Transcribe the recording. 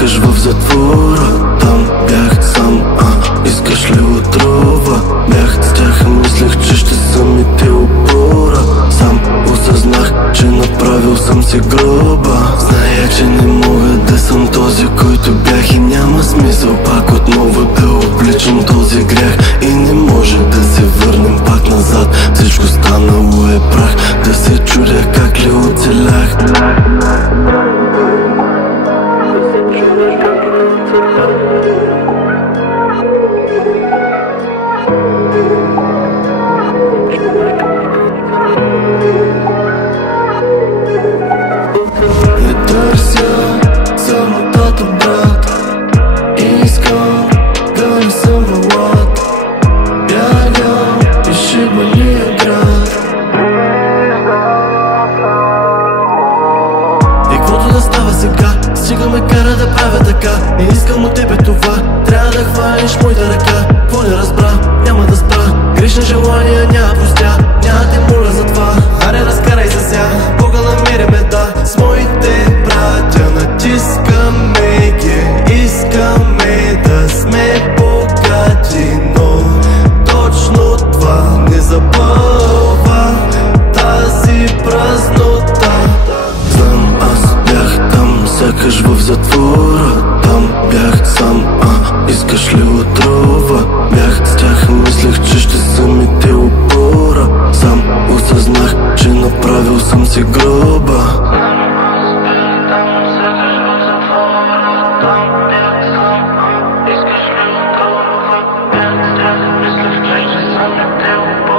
сякаш в затвора. Там бях сам, искаш ли отрова? Бях с тях и мислех, че ще съм и те опора. Сам осъзнах, че направил съм си гроба. Зная, че не мога да съм този, който бях, и няма смисъл пак отново да обличам този грях. И не може да се върнем пак назад, всичко станало е прах. Да се чудя как ли оцелях. Не търся самотата, брат. Искам да не съм вълад. Бягам из шибания град. И каквото да става сега, стига ме кара да правя така. Не искам от тебе това, трябва да хванеш моята ръка. Какво не разбра, няма да спра. Грешни желания няма простя, няма те моля за това. Аре, разкарай се сега, Бога намериме, да. С моите братя натискаме ги. Искаме да сме богати, но точно това не запълва тази празнота. Знам, аз бях там, сякаш в затвора. Там бях сам, искаш ли отрова? Бях с тях и мислех, че ще съм и те опора. Сам осъзнах, че направил съм си гроба. Искаш ли отрова? Бях с тях и мислех, че ще съм и те опора.